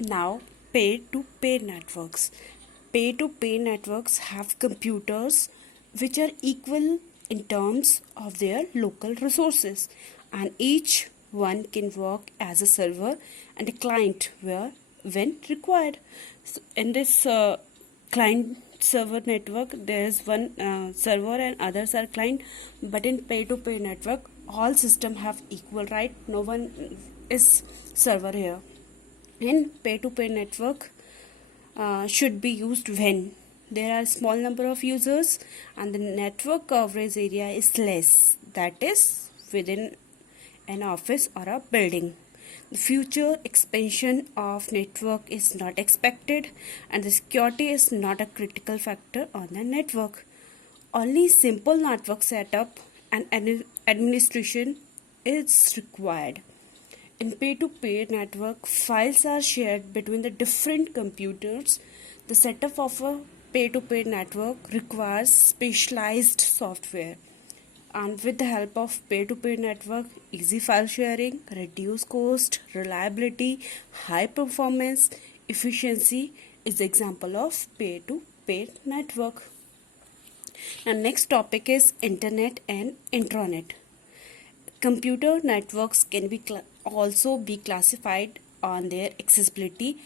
Now, pay-to-pay networks. Pay-to-pay networks have computers which are equal in terms of their local resources, and each one can work as a server and a client when required. So in this client server network, there is one server and others are client, but in pay-to-pay network, all system have equal right. No one is server here. In pay-to-pay network should be used when there are small number of users and the network coverage area is less, that is within an office or a building. The future expansion of network is not expected and the security is not a critical factor on the network. Only simple network setup and administration is required. In pay-to-pay network, files are shared between the different computers. The setup of a pay-to-pay network requires specialized software. And with the help of pay-to-pay network, easy file sharing, reduced cost, reliability, high performance, efficiency is the example of pay-to-pay network. Now next topic is internet and intranet. Computer networks can also be classified on their accessibility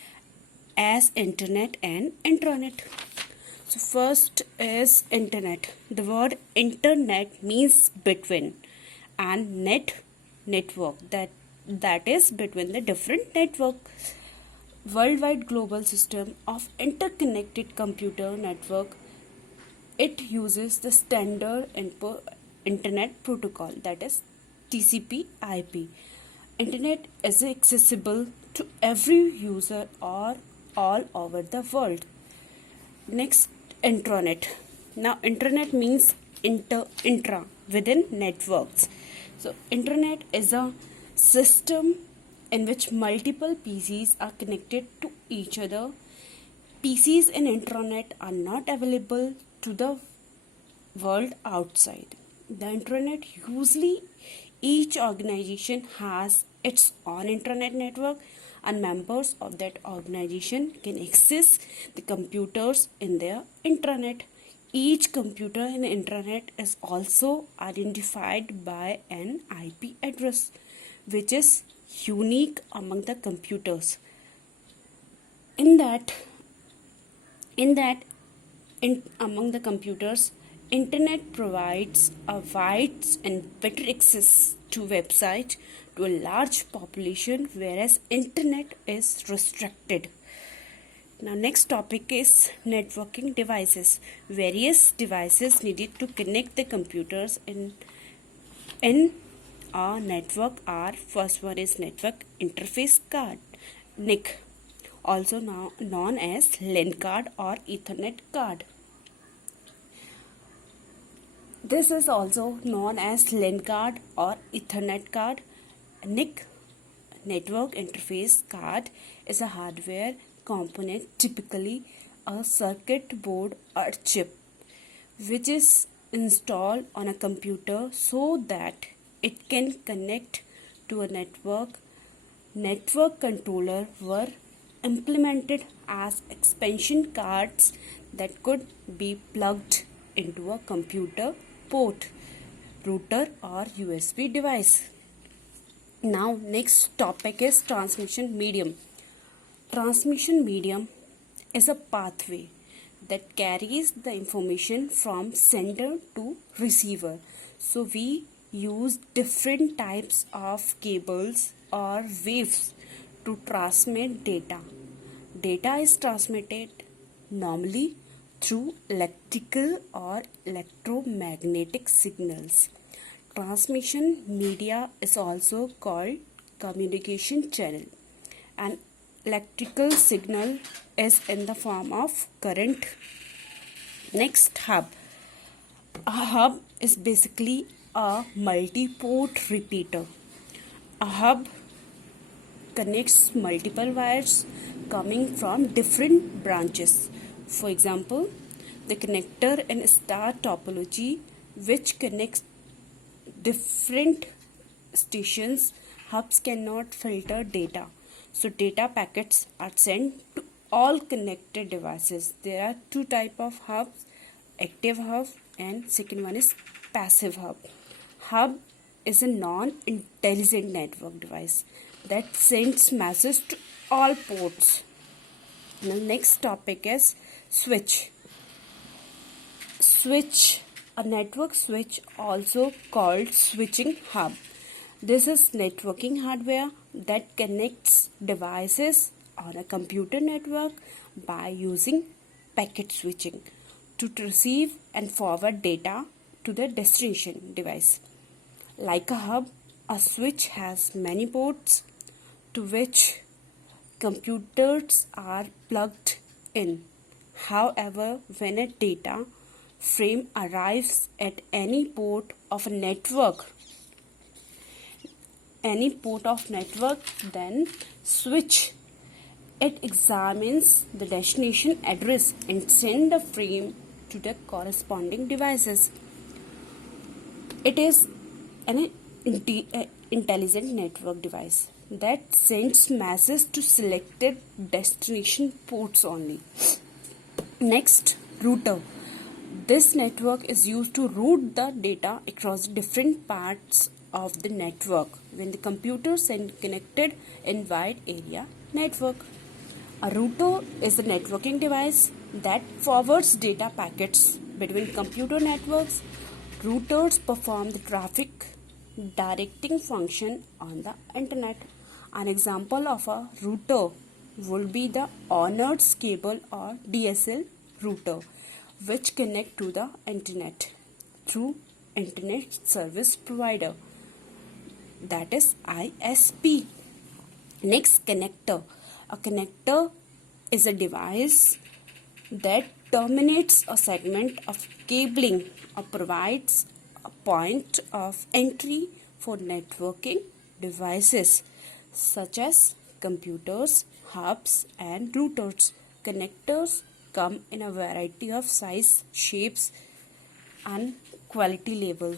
as internet and intranet. So first is internet. The word internet means between, and network that is between the different network. Worldwide global system of interconnected computer network. It uses the standard internet protocol, that is TCP/IP. Internet is accessible to every user or all over the world. Next, intranet. Now, intranet means intra within networks. So, internet is a system in which multiple PCs are connected to each other. PCs in intranet are not available to the world outside. The intranet usually each organization has its own intranet network and members of that organization can access the computers in their intranet. Each computer in the intranet is also identified by an IP address which is unique among the computers. Among the computers, internet provides a wide and better access to website to a large population, whereas internet is restricted. Now next topic is networking devices. Various devices needed to connect the computers in a network are: first one is network interface card, NIC, also now known as LAN card or Ethernet card. This is also known as LAN card or Ethernet card. NIC, network interface card, is a hardware component, typically a circuit board or chip, which is installed on a computer so that it can connect to a network. Network controller were implemented as expansion cards that could be plugged into a computer port, router or USB device. Now next topic is transmission medium. Transmission medium is a pathway that carries the information from sender to receiver. So we use different types of cables or waves to transmit data. Data is transmitted normally through electrical or electromagnetic signals. Transmission media is also called communication channel. An electrical signal is in the form of current. Next, hub. A hub is basically a multi-port repeater. A hub connects multiple wires coming from different branches. For example, the connector in star topology, which connects different stations. Hubs cannot filter data, So data packets are sent to all connected devices. There are two type of hubs, active hub and second one is passive hub. Hub is a non-intelligent network device that sends message to all ports. The next topic is switch. Switch, a network switch also called switching hub. This is networking hardware that connects devices on a computer network by using packet switching to receive and forward data to the destination device. Like a hub, a switch has many ports to which computers are plugged in. However, when a data frame arrives at any port of network, then switch it examines the destination address and send the frame to the corresponding devices. It is an intelligent network device that sends messages to selected destination ports only. Next, router. This network is used to route the data across different parts of the network when the computers are connected in wide area network. A router is a networking device that forwards data packets between computer networks. Routers perform the traffic directing function on the internet. An example of a router would be the Honors cable or DSL router, which connect to the internet through internet service provider, that is ISP. Next, connector. A connector is a device that terminates a segment of cabling or provides a point of entry for networking devices such as computers, hubs, and routers. Connectors come in a variety of size, shapes, and quality level.